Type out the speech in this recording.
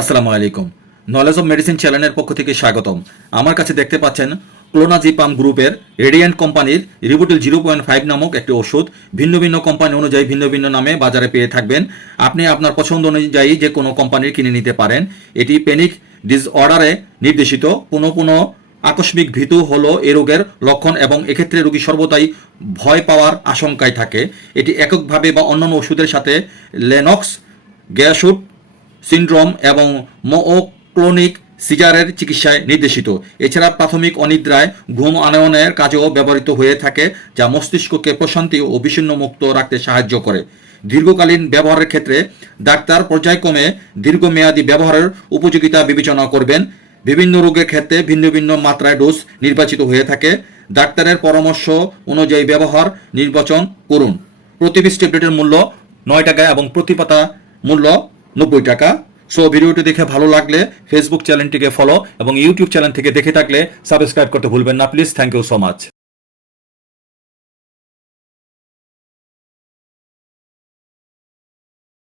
আসসালামু আলাইকুম। Knowledge of medicine চ্যানেলের পক্ষ থেকে স্বাগতম। আমার কাছে দেখতে পাচ্ছেন ক্লোনাজিপাম গ্রুপের রেডিয়েন্ট কোম্পানির রিবুটিল 0.5 নামক একটি ওষুধ ভিন্ন ভিন্ন কোম্পানি অনুযায়ী ভিন্ন ভিন্ন নামে বাজারে পেয়ে থাকবেন। আপনি আপনার পছন্দ অনুযায়ী যে কোনো কোম্পানির কিনে নিতে পারেন। এটি প্যানিক ডিসঅর্ডারে নির্দেশিত। পুনঃ আকস্মিক ভীতু হলো এ রোগের লক্ষণ এবং এক্ষেত্রে রোগী সর্বদাই ভয় পাওয়ার আশঙ্কায় থাকে। এটি এককভাবে বা অন্যান্য ওষুধের সাথে লেনক্স গ্যাসুট সিন্ড্রোম এবং মোওক্লোনিক সিজারের চিকিৎসায় নির্দেশিত। এছাড়া প্রাথমিক অনিদ্রায় ঘুম আনয়নের কাজেও ব্যবহৃত হয়ে থাকে, যা মস্তিষ্ককে প্রশান্তি ও বিষণ্ণমুক্ত রাখতে সাহায্য করে। দীর্ঘকালীন ব্যবহারের ক্ষেত্রে ডাক্তার পর্যায়ক্রমে দীর্ঘমেয়াদী ব্যবহারের উপযোগিতা বিবেচনা করবেন। বিভিন্ন রোগের ক্ষেত্রে ভিন্ন ভিন্ন মাত্রায় ডোজ নির্বাচিত হয়ে থাকে। ডাক্তারের পরামর্শ অনুযায়ী ব্যবহার নির্বাচন করুন। প্রতি 20 ট্যাবলেটের মূল্য 9 টাকা এবং প্রতি পাতা মূল্য 90 টাকা। সো ভিডিওটি দেখে ভালো লাগলে ফেসবুক চ্যানেলটিকে ফলো এবং ইউটিউব চ্যানেল থেকে দেখে থাকলে সাবস্ক্রাইব করতে ভুলবেন না please. Thank you so much.